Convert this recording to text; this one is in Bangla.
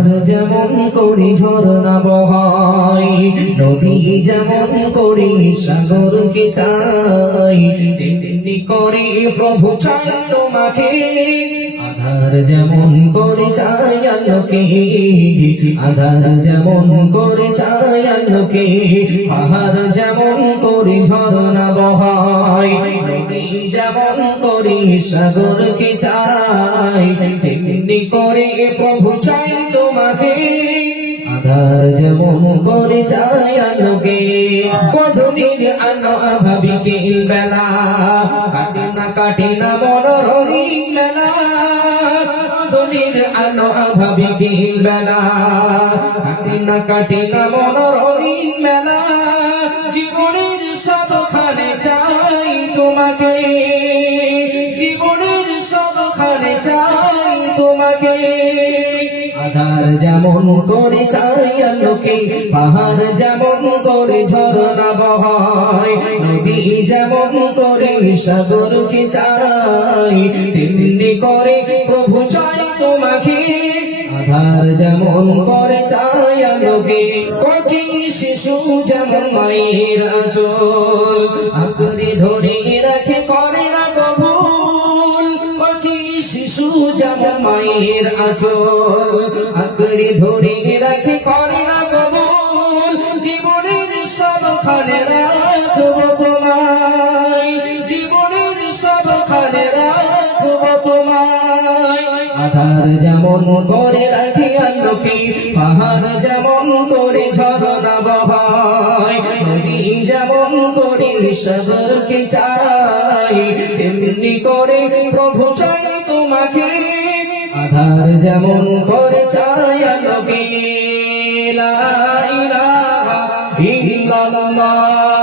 আধার যেমন করি ঝরনা বহাই, নদী যেমন করি সাগরকে চাই, তেমনি করে প্রভু চাই তোমাকে। আধার যেমন করে চাই আলোকে, আধার যেমন করে চাই আলোকে, পাহাড় যেমন করে ঝরনা বহাই, নদী যেমন করে সাগরকে চাই, তেমনি করে প্রভু চাই তোমাকে। আধার যেমন করে চাই আলোকে, কদলির আলো ভাবিকে বেলা, কাটে না মনোরণীর মেলা, কদলির আলো ভাবিকে বেলা, কাটে না মনোরণীর মেলা। জীবনের সবখানে চাই তোমাকে, জীবনের সবখানে চাই তোমাকে। আধার যেমন করে চাই আলোকে, পাহাড় যেমন করে ঝরনা বহাই, নদী যেমন করে সাগরকে চাই, তেমনি করে প্রভু চাই তোমাকে। আধার যেমন করে চাই আলোকে, কচি শিশু যেমন মায়ের আঁচল আঁকড়ে ধরে রাখে করে না কবুল। কচি শিশু যেমন মায়ের আঁচল আঁকড়ে ধরে রাখে করে না কবুল। জীবনের সবখানে রাখবো তোমায়, জীবনের সবখানে রাখবো তোমায়। আধার যেমন করে রাখি আলোকে, পাহাড় যেমন করে ঝরনা বহাই, নদী যেমন করে সাগরকে চাই, তেমনি করে প্রভু চাই তোমাকে। আধার যেমন করে চাই আলোকে, লা ইলাহা ইল্লাল্লাহ।